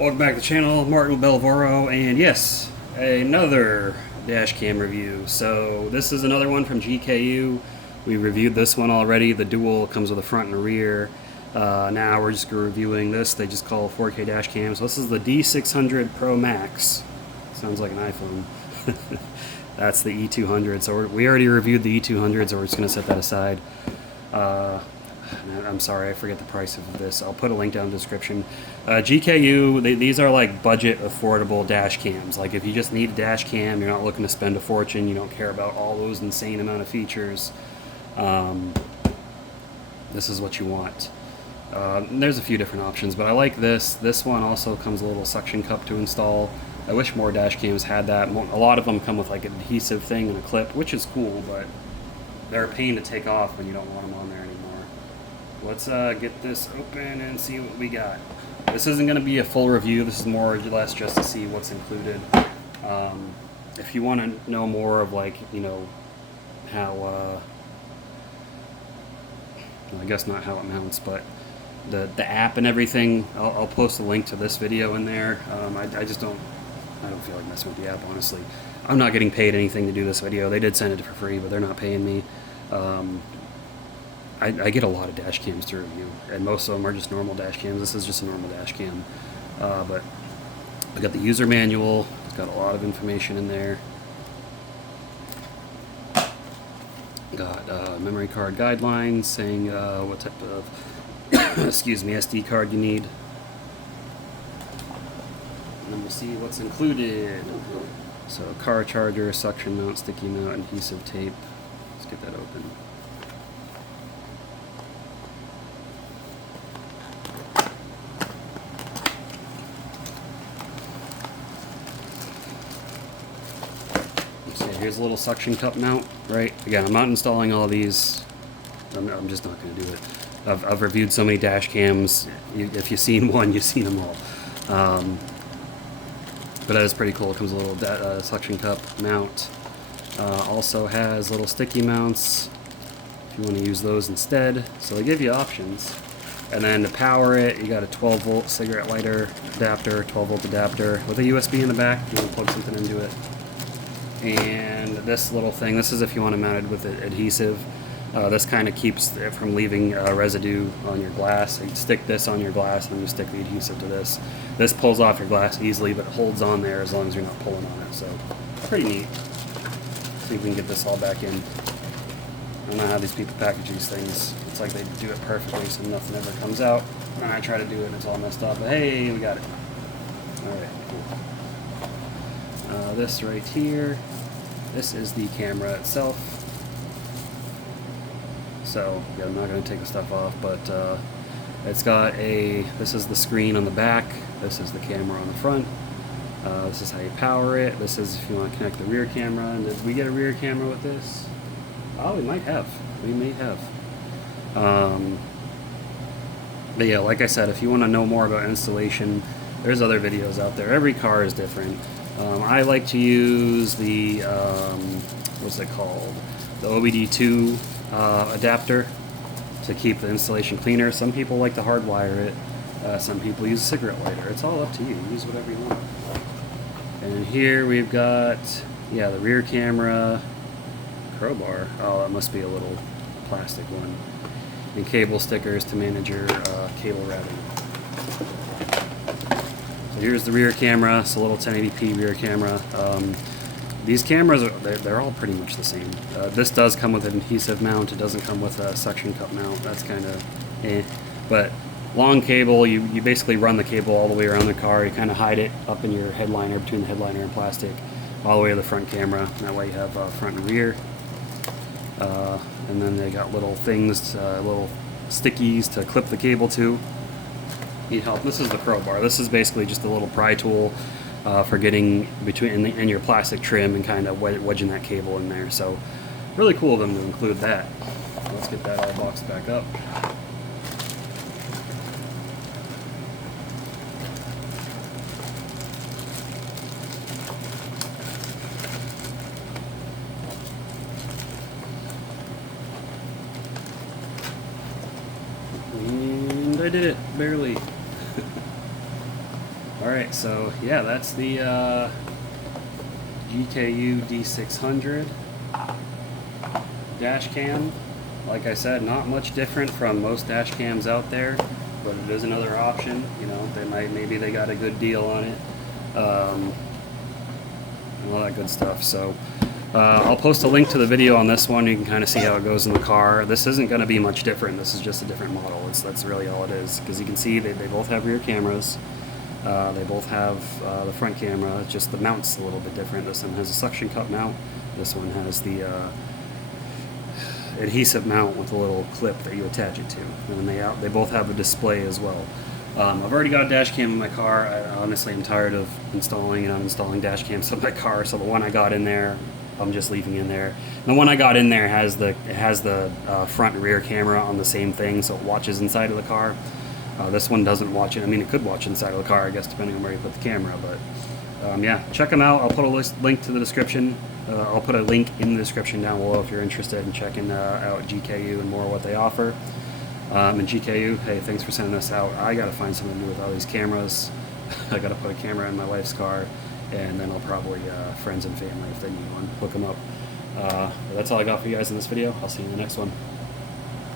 Welcome back to the channel, Martin Belvoro, and yes, another dash cam review. So this is another one from GKU. We reviewed this one already. The dual comes with a front and a rear. Now we're just reviewing this. They just call 4K dash cam. So this is the D600 Pro Max. Sounds like an iPhone. That's the E200. So we already reviewed the E200, so we're just going to set that aside. I'm sorry, I forget the price of this. I'll put a link down in the description. GKU, these are like budget affordable dash cams. Like if you just need a dash cam, you're not looking to spend a fortune, you don't care about all those insane amount of features, this is what you want. There's a few different options, but I like this. This one also comes with a little suction cup to install. I wish more dash cams had that. A lot of them come with like an adhesive thing and a clip, which is cool, but they're a pain to take off when you don't want them on there anymore. Let's get this open and see what we got. This isn't going to be a full review. This is more or less just to see what's included. If you want to know more of, like, you know, how, I guess not how it mounts, but the app and everything, I'll post a link to this video in there. I just don't feel like messing with the app, honestly. I'm not getting paid anything to do this video. They did send it for free, but they're not paying me. I get a lot of dash cams to review, and most of them are just normal dash cams. This is just a normal dash cam. But I got the user manual. It's got a lot of information in there. Got memory card guidelines saying what type of excuse me, SD card you need. And then we'll see what's included. So car charger, suction mount, sticky mount, adhesive tape. Let's get that open. Here's a little suction cup mount, right? Again, I'm not installing all these. I'm just not going to do it. I've reviewed so many dash cams. If you've seen one, you've seen them all. But that is pretty cool. It comes with a little suction cup mount. Also has little sticky mounts if you want to use those instead. So they give you options. And then to power it, you got a 12-volt cigarette lighter adapter, 12-volt adapter with a USB in the back. You want to plug something into it. And this little thing, this is if you want to mount it with adhesive. This kind of keeps it from leaving residue on your glass. So you stick this on your glass and you stick the adhesive to this. This pulls off your glass easily, but it holds on there as long as you're not pulling on it. So pretty neat. See if we can get this all back in. I don't know how these people package these things. It's like they do it perfectly so nothing ever comes out. And I try to do it and it's all messed up, but hey, we got it. Alright, cool. This right here, this is the camera itself. So yeah, I'm not going to take the stuff off, but it's got this is the screen on the back, this is the camera on the front, this is how you power it, this is if you want to connect the rear camera. And did we get a rear camera with this? Oh, we might have. We may have. But yeah, like I said, if you want to know more about installation, there's other videos out there. Every car is different. I like to use the, what's it called? The OBD2 adapter to keep the installation cleaner. Some people like to hardwire it. Some people use a cigarette lighter. It's all up to you. Use whatever you want. And here we've got, yeah, the rear camera crowbar. Oh, that must be a little plastic one. And cable stickers to manage your cable routing. Here's the rear camera. It's a little 1080p rear camera. These cameras, they're all pretty much the same. This does come with an adhesive mount. It doesn't come with a suction cup mount. That's kind of eh. But long cable, you basically run the cable all the way around the car. You kind of hide it up in your headliner, between the headliner and plastic, all the way to the front camera. That way you have front and rear. And then they got little things, little stickies to clip the cable to. Need help. This is the crowbar. This is basically just a little pry tool for getting between in your plastic trim and kind of wedging that cable in there. So really cool of them to include that. Let's get that all boxed back up. And I did it, barely. Alright, so yeah, that's the GKU D600 dash cam. Like I said, not much different from most dash cams out there, but it is another option. You know, maybe they got a good deal on it, and all that good stuff. So I'll post a link to the video on this one. You can kind of see how it goes in the car. This isn't going to be much different. This is just a different model. That's really all it is, because you can see they both have rear cameras. They both have the front camera. It's just the mount's a little bit different. This one has a suction cup mount. This one has the adhesive mount with a little clip that you attach it to. And they both have a display as well. I've already got a dash cam in my car. I honestly am tired of installing and uninstalling dash cams in my car, so the one I got in there, I'm just leaving in there. And the one I got in there has the front and rear camera on the same thing, so it watches inside of the car. This one doesn't watch it. I mean, it could watch inside of the car, I guess, depending on where you put the camera. But yeah, check them out. I'll put a link to the description. I'll put a link in the description down below if you're interested in checking out GKU and more what they offer. And GKU, hey, thanks for sending this out. I got to find something to do with all these cameras. I got to put a camera in my wife's car, and then I'll probably friends and family if they need one, hook them up. But that's all I got for you guys in this video. I'll see you in the next one.